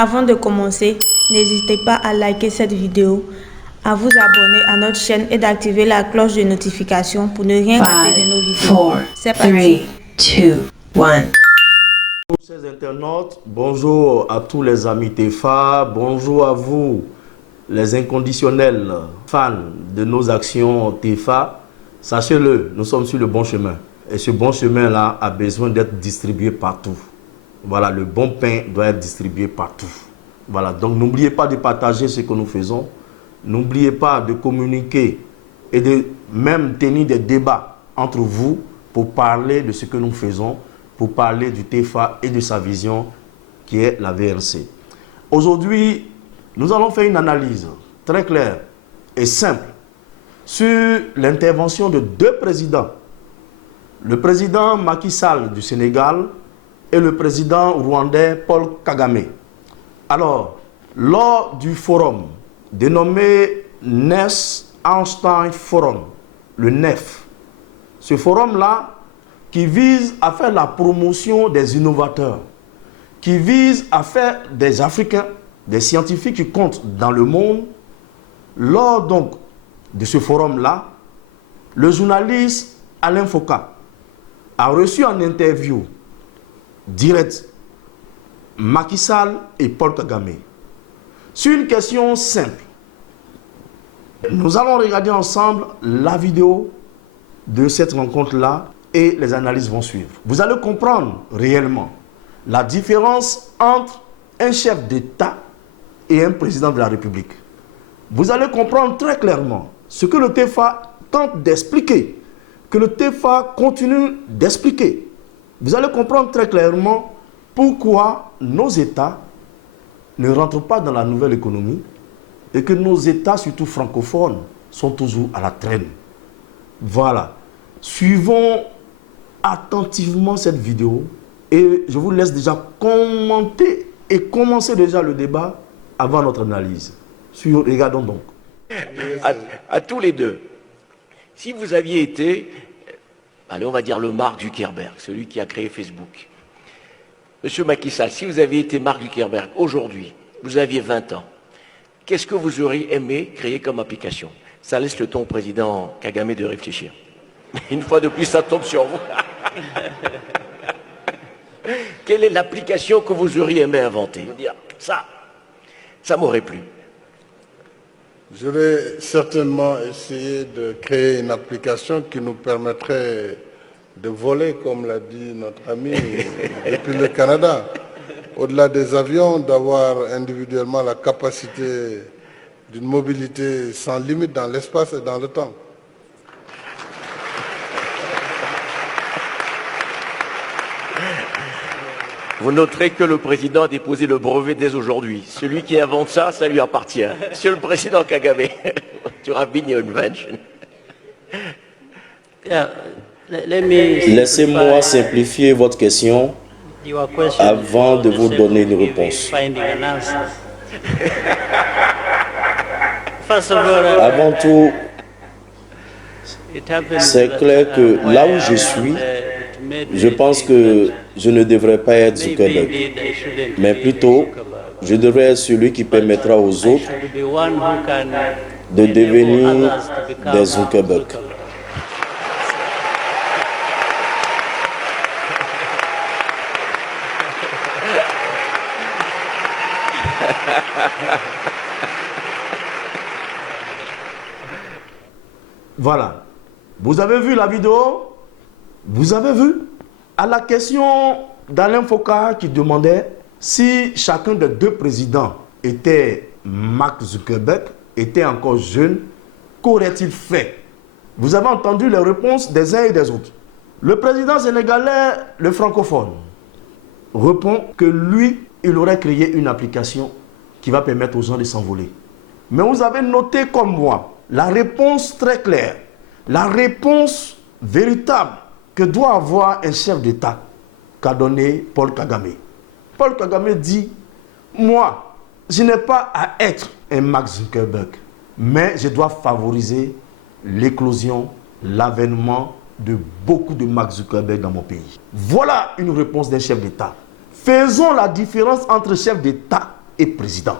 Avant de commencer, n'hésitez pas à liker cette vidéo, à vous abonner à notre chaîne et d'activer la cloche de notification pour ne rien rater de nos vidéos. C'est parti. 3, 2, 1. Chers internautes, bonjour à tous les amis TEFA, bonjour à vous les inconditionnels fans de nos actions TEFA. Sachez-le, nous sommes sur le bon chemin et ce bon chemin-là a besoin d'être distribué partout. Voilà, le bon pain doit être distribué partout. Voilà, donc n'oubliez pas de partager ce que nous faisons, n'oubliez pas de communiquer et de même tenir des débats entre vous pour parler de ce que nous faisons, pour parler du TEFA et de sa vision qui est la VRC. Aujourd'hui, nous allons faire une analyse très claire et simple sur l'intervention de deux présidents. Le président Macky Sall du Sénégal et le président rwandais Paul Kagame. Alors, lors du forum dénommé Ness Einstein Forum, le NEF, ce forum-là qui vise à faire la promotion des innovateurs, qui vise à faire des Africains, des scientifiques qui comptent dans le monde. Lors donc de ce forum-là, le journaliste Alain Foucault a reçu en interview direct Macky Sall et Paul Kagame sur une question simple. Nous allons regarder ensemble la vidéo de cette rencontre-là et les analyses vont suivre. Vous allez comprendre réellement la différence entre un chef d'État et un président de la République. Vous allez comprendre très clairement ce que le TEFA tente d'expliquer, que le TEFA continue d'expliquer. Vous allez comprendre très clairement pourquoi nos États ne rentrent pas dans la nouvelle économie et que nos États, surtout francophones, sont toujours à la traîne. Voilà. Suivons attentivement cette vidéo et je vous laisse déjà commenter et commencer déjà le débat avant notre analyse. Regardons donc. À tous les deux, si vous aviez été, allez, on va dire le Mark Zuckerberg, celui qui a créé Facebook. Monsieur Macky Sall, si vous aviez été Mark Zuckerberg aujourd'hui, vous aviez 20 ans, qu'est-ce que vous auriez aimé créer comme application? Ça laisse le temps au président Kagame de réfléchir. Une fois de plus, ça tombe sur vous. Quelle est l'application que vous auriez aimé inventer? Dire, ça m'aurait plu. Je vais certainement essayer de créer une application qui nous permettrait de voler, comme l'a dit notre ami, depuis le Canada. Au-delà des avions, d'avoir individuellement la capacité d'une mobilité sans limite dans l'espace et dans le temps. Vous noterez que le président a déposé le brevet dès aujourd'hui. Celui qui invente ça, ça lui appartient. Monsieur le président Kagame, tu as been your invention. Laissez-moi simplifier votre question avant de vous donner une réponse. Avant tout, c'est clair que là où je suis, je pense que je ne devrais pas être Zuckerberg, mais plutôt, je devrais être celui qui permettra aux autres de devenir des Zuckerberg. Voilà. Vous avez vu la vidéo? Vous avez vu? À la question d'Alain Foucault qui demandait si chacun des deux présidents était Mark Zuckerberg, était encore jeune, qu'aurait-il fait? Vous avez entendu les réponses des uns et des autres. Le président sénégalais, le francophone, répond que lui, il aurait créé une application qui va permettre aux gens de s'envoler. Mais vous avez noté comme moi la réponse très claire, la réponse véritable que doit avoir un chef d'État qu'a donné Paul Kagame. Paul Kagame dit, moi, je n'ai pas à être un Mark Zuckerberg, mais je dois favoriser l'éclosion, l'avènement de beaucoup de Mark Zuckerberg dans mon pays. Voilà une réponse d'un chef d'État. Faisons la différence entre chef d'État est président.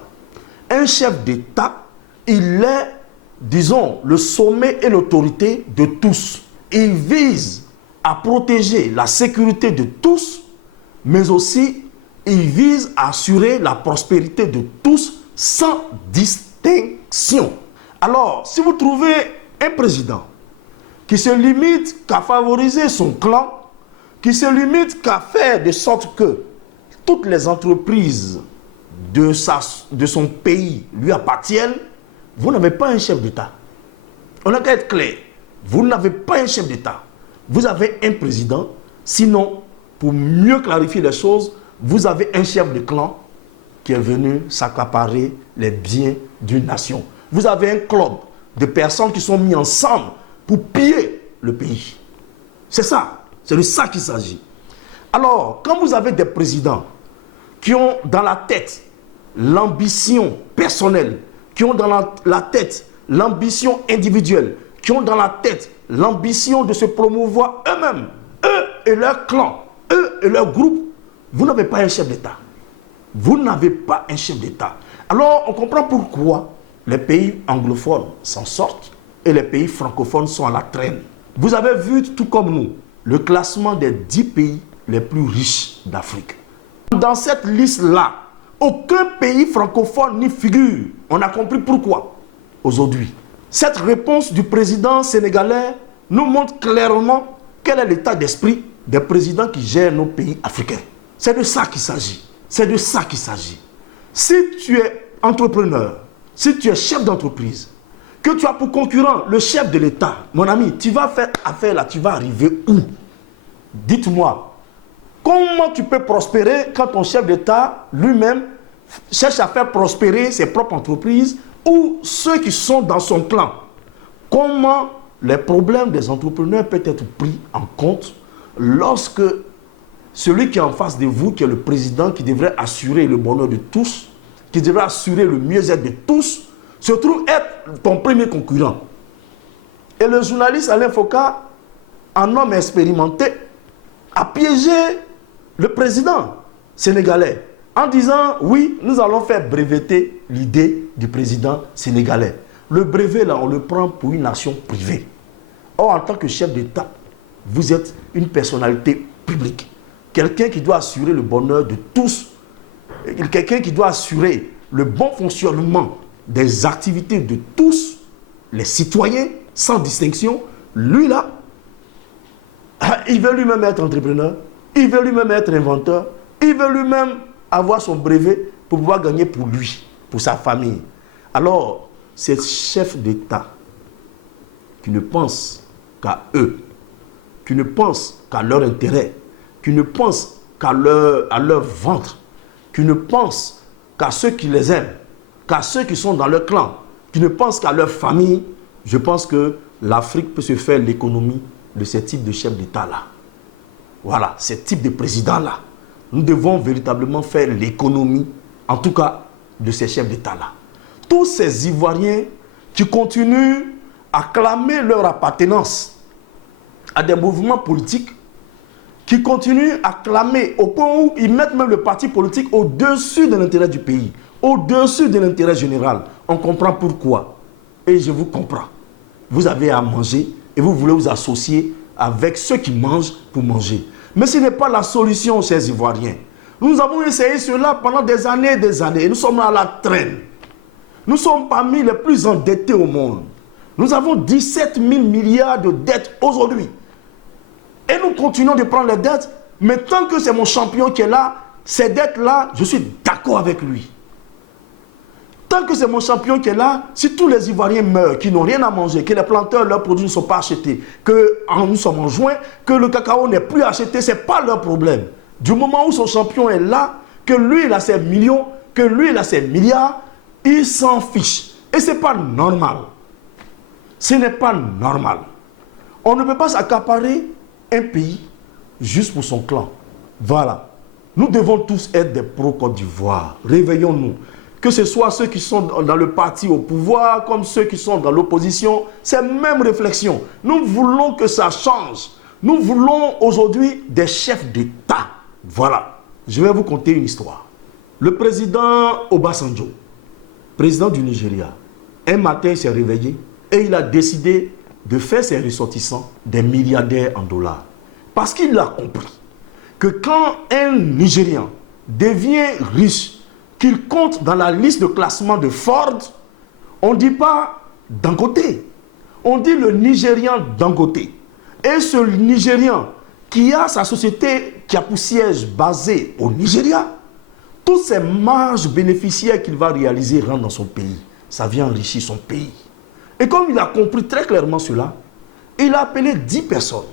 Un chef d'État, il est, disons, le sommet et l'autorité de tous. Il vise à protéger la sécurité de tous, mais aussi il vise à assurer la prospérité de tous sans distinction. Alors, si vous trouvez un président qui se limite qu'à favoriser son clan, qui se limite qu'à faire de sorte que toutes les entreprises de son pays lui appartiennent, vous n'avez pas un chef d'État. On a qu'à être clair. Vous n'avez pas un chef d'État. Vous avez un président. Sinon, pour mieux clarifier les choses, vous avez un chef de clan qui est venu s'accaparer les biens d'une nation. Vous avez un club de personnes qui sont mis ensemble pour piller le pays. C'est ça. C'est de ça qu'il s'agit. Alors, quand vous avez des présidents qui ont dans la tête l'ambition personnelle, qui ont dans la tête l'ambition individuelle, qui ont dans la tête l'ambition de se promouvoir eux-mêmes, eux et leur clan, eux et leur groupe, vous n'avez pas un chef d'État. Vous n'avez pas un chef d'État. Alors, on comprend pourquoi les pays anglophones s'en sortent et les pays francophones sont à la traîne. Vous avez vu, tout comme nous, le classement des 10 pays les plus riches d'Afrique. Dans cette liste-là, aucun pays francophone n'y figure. On a compris pourquoi aujourd'hui. Cette réponse du président sénégalais nous montre clairement quel est l'état d'esprit des présidents qui gèrent nos pays africains. C'est de ça qu'il s'agit. C'est de ça qu'il s'agit. Si tu es entrepreneur, si tu es chef d'entreprise, que tu as pour concurrent le chef de l'État, mon ami, tu vas faire affaire là, tu vas arriver où? Dites-moi, comment tu peux prospérer quand ton chef d'État lui-même cherche à faire prospérer ses propres entreprises ou ceux qui sont dans son clan? Comment les problèmes des entrepreneurs peuvent être pris en compte lorsque celui qui est en face de vous, qui est le président, qui devrait assurer le bonheur de tous, qui devrait assurer le mieux-être de tous, se trouve être ton premier concurrent? Et le journaliste Alain Foucault, un homme expérimenté, a piégé le président sénégalais en disant oui, nous allons faire breveter l'idée du président sénégalais. Le brevet là, on le prend pour une nation privée. Or, en tant que chef d'État, vous êtes une personnalité publique, quelqu'un qui doit assurer le bonheur de tous, quelqu'un qui doit assurer le bon fonctionnement des activités de tous les citoyens sans distinction. Lui là, il veut lui-même être entrepreneur, il veut lui-même être inventeur, il veut lui-même avoir son brevet pour pouvoir gagner pour lui, pour sa famille. Alors, ces chefs d'État qui ne pensent qu'à eux, qui ne pensent qu'à leur intérêt, qui ne pensent qu'à leur ventre, qui ne pensent qu'à ceux qui les aiment, qu'à ceux qui sont dans leur clan, qui ne pensent qu'à leur famille, je pense que l'Afrique peut se faire l'économie de ce type de chef d'État-là. Voilà, ce type de président-là. Nous devons véritablement faire l'économie, en tout cas, de ces chefs d'État-là. Tous ces Ivoiriens qui continuent à clamer leur appartenance à des mouvements politiques, qui continuent à clamer au point où ils mettent même le parti politique au-dessus de l'intérêt du pays, au-dessus de l'intérêt général. On comprend pourquoi. Et je vous comprends. Vous avez à manger et vous voulez vous associer avec ceux qui mangent pour manger. Mais ce n'est pas la solution, chers Ivoiriens. Nous avons essayé cela pendant des années et des années. Et nous sommes à la traîne. Nous sommes parmi les plus endettés au monde. Nous avons 17 000 milliards de dettes aujourd'hui. Et nous continuons de prendre les dettes. Mais tant que c'est mon champion qui est là, ces dettes-là, je suis d'accord avec lui. Tant que c'est mon champion qui est là, si tous les Ivoiriens meurent, qui n'ont rien à manger, que les planteurs, leurs produits ne sont pas achetés, que nous sommes en juin, que le cacao n'est plus acheté, ce n'est pas leur problème. Du moment où son champion est là, que lui il a ses millions, que lui il a ses milliards, il s'en fiche. Et ce n'est pas normal. Ce n'est pas normal. On ne peut pas s'accaparer un pays juste pour son clan. Voilà. Nous devons tous être des pro-Côte d'Ivoire. Réveillons-nous. Que ce soit ceux qui sont dans le parti au pouvoir, comme ceux qui sont dans l'opposition, c'est la même réflexion. Nous voulons que ça change. Nous voulons aujourd'hui des chefs d'État. Voilà. Je vais vous conter une histoire. Le président Obasanjo, président du Nigeria, un matin il s'est réveillé et il a décidé de faire ses ressortissants des milliardaires en dollars. Parce qu'il a compris que quand un Nigérian devient riche, qu'il compte dans la liste de classement de Ford, on ne dit pas Dangote, on dit le Nigérian Dangote. Et ce Nigérian qui a sa société qui a pour siège basé au Nigeria, toutes ces marges bénéficiaires qu'il va réaliser rentrent dans son pays. Ça vient enrichir son pays. Et comme il a compris très clairement cela, il a appelé 10 personnes,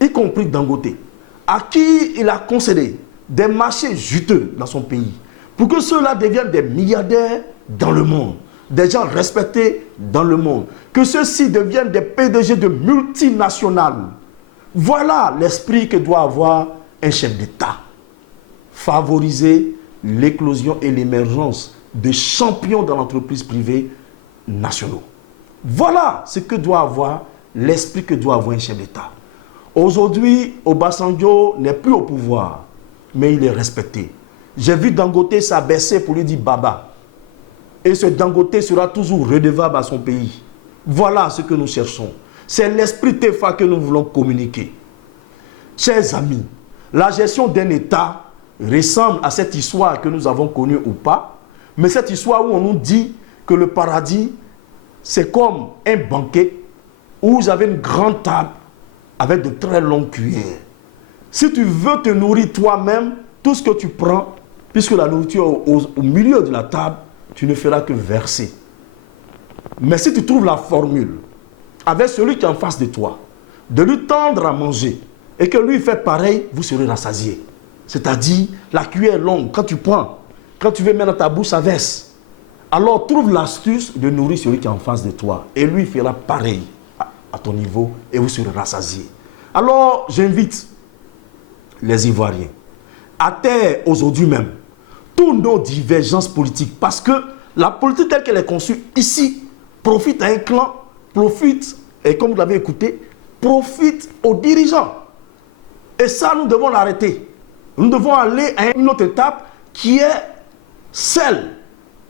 y compris Dangote, à qui il a concédé des marchés juteux dans son pays, pour que ceux-là deviennent des milliardaires dans le monde, des gens respectés dans le monde, que ceux-ci deviennent des PDG de multinationales. Voilà l'esprit que doit avoir un chef d'État. Favoriser l'éclosion et l'émergence de champions dans l'entreprise privée nationaux. Voilà ce que doit avoir l'esprit que doit avoir un chef d'État. Aujourd'hui, Obasanjo n'est plus au pouvoir, mais il est respecté. J'ai vu Dangote s'abaisser pour lui dire Baba. Et ce Dangote sera toujours redevable à son pays. Voilà ce que nous cherchons. C'est l'esprit TEFA que nous voulons communiquer. Chers amis, la gestion d'un État ressemble à cette histoire que nous avons connue ou pas, mais cette histoire où on nous dit que le paradis, c'est comme un banquet où vous avez une grande table avec de très longues cuillères. Si tu veux te nourrir toi-même, tout ce que tu prends, puisque la nourriture est au milieu de la table, tu ne feras que verser. Mais si tu trouves la formule avec celui qui est en face de toi, de lui tendre à manger, et que lui fait pareil, vous serez rassasié. C'est-à-dire, la cuillère longue, quand tu prends, quand tu veux mettre dans ta bouche, ça verse. Alors trouve l'astuce de nourrir celui qui est en face de toi, et lui fera pareil à ton niveau, et vous serez rassasié. Alors, j'invite les Ivoiriens à taire aujourd'hui même toutes nos divergences politiques, parce que la politique telle qu'elle est conçue ici profite à un clan, profite, et comme vous l'avez écouté, profite aux dirigeants. Et ça, nous devons l'arrêter. Nous devons aller à une autre étape qui est celle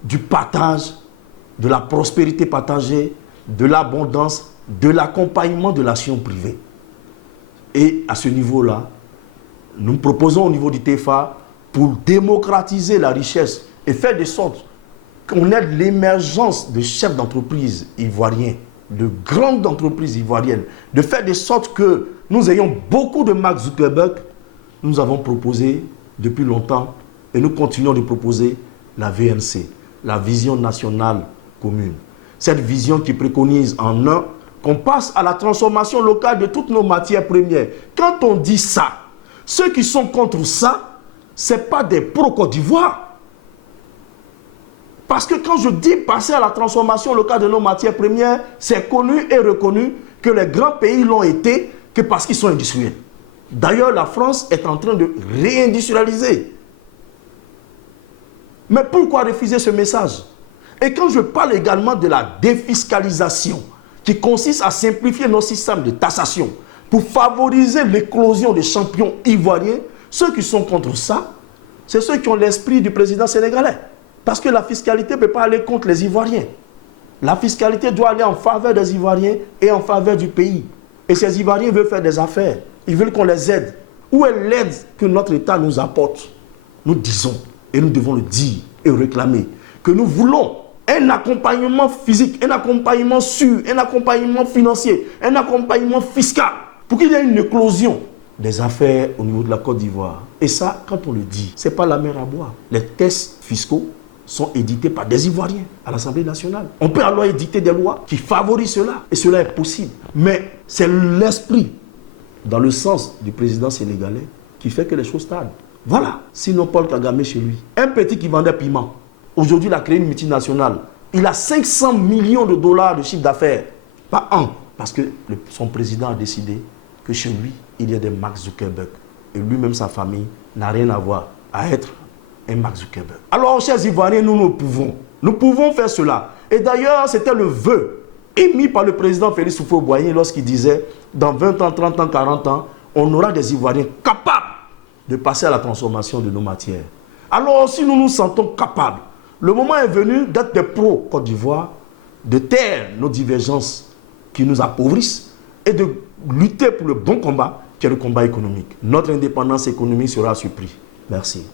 du partage, de la prospérité partagée, de l'abondance, de l'accompagnement de l'action privée. Et à ce niveau-là, nous proposons au niveau du TEFA pour démocratiser la richesse et faire de sorte qu'on ait l'émergence de chefs d'entreprise ivoiriens, de grandes entreprises ivoiriennes, de faire de sorte que nous ayons beaucoup de Mark Zuckerberg. Nous avons proposé depuis longtemps et nous continuons de proposer la VNC, la vision nationale commune. Cette vision qui préconise en un qu'on passe à la transformation locale de toutes nos matières premières. Quand on dit ça, ceux qui sont contre ça, ce n'est pas des pro-Côte d'Ivoire. Parce que quand je dis passer à la transformation locale de nos matières premières, c'est connu et reconnu que les grands pays l'ont été que parce qu'ils sont industriels. D'ailleurs, la France est en train de réindustrialiser. Mais pourquoi refuser ce message? Et quand je parle également de la défiscalisation, qui consiste à simplifier nos systèmes de taxation pour favoriser l'éclosion des champions ivoiriens, ceux qui sont contre ça, c'est ceux qui ont l'esprit du président sénégalais. Parce que la fiscalité ne peut pas aller contre les Ivoiriens. La fiscalité doit aller en faveur des Ivoiriens et en faveur du pays. Et ces Ivoiriens veulent faire des affaires. Ils veulent qu'on les aide. Où est l'aide que notre État nous apporte? Nous disons, et nous devons le dire et réclamer, que nous voulons un accompagnement physique, un accompagnement sûr, un accompagnement financier, un accompagnement fiscal, pour qu'il y ait une éclosion des affaires au niveau de la Côte d'Ivoire. Et ça, quand on le dit, ce n'est pas la mer à boire. Les tests fiscaux sont édités par des Ivoiriens à l'Assemblée nationale. On peut alors éditer des lois qui favorisent cela, et cela est possible. Mais c'est l'esprit, dans le sens du président sénégalais, qui fait que les choses tardent. Voilà. Sinon, Paul Kagame chez lui, un petit qui vendait piment, aujourd'hui il a créé une multinationale. Il a 500 millions de dollars de chiffre d'affaires par an, parce que son président a décidé que chez lui, il y a des Mark Zuckerberg. Et lui-même, sa famille, n'a rien à voir à être un Mark Zuckerberg. Alors, chers Ivoiriens, nous pouvons faire cela. Et d'ailleurs, c'était le vœu émis par le président Félix Houphouët-Boigny lorsqu'il disait, dans 20 ans, 30 ans, 40 ans, on aura des Ivoiriens capables de passer à la transformation de nos matières. Alors si nous nous sentons capables, le moment est venu d'être des pros Côte d'Ivoire, de taire nos divergences qui nous appauvrissent et de lutter pour le bon combat qui est le combat économique. Notre indépendance économique sera à ce prix. Merci.